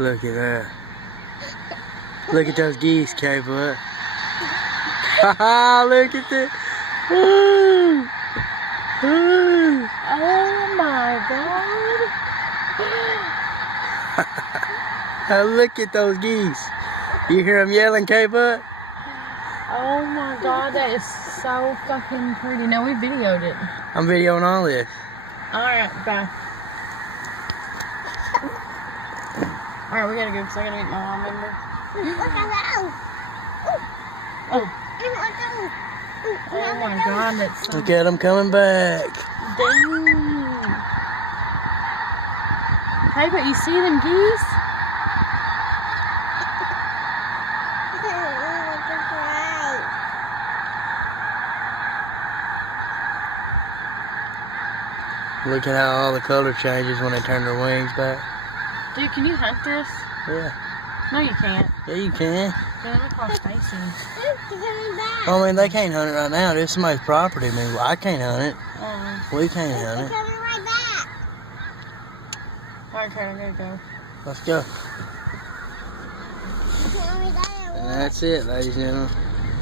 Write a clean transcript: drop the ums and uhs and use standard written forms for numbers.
Look at that. Look at those geese, K-Butt. Look at that. Woo! Woo! Oh my God. Look at those geese. You hear them yelling, K-Butt? Oh my God, that is so fucking pretty. No, we videoed it. I'm videoing all this. Alright, bye. Alright, we gotta go because I gotta meet my mom member. Oh. Oh my God, that's so... Look at them coming back. Dang. Hey, but you see them geese? Look at how all the color changes when they turn their wings back. Dude, can you hunt this? Yeah. No, you can't. Yeah, you can. Dude, look how Stacy. I mean, they can't hunt it right now. This is somebody's property. I mean, I can't hunt it. We can't hunt it. Alright, Carter, I gotta go. Let's go. And that's it, ladies and gentlemen.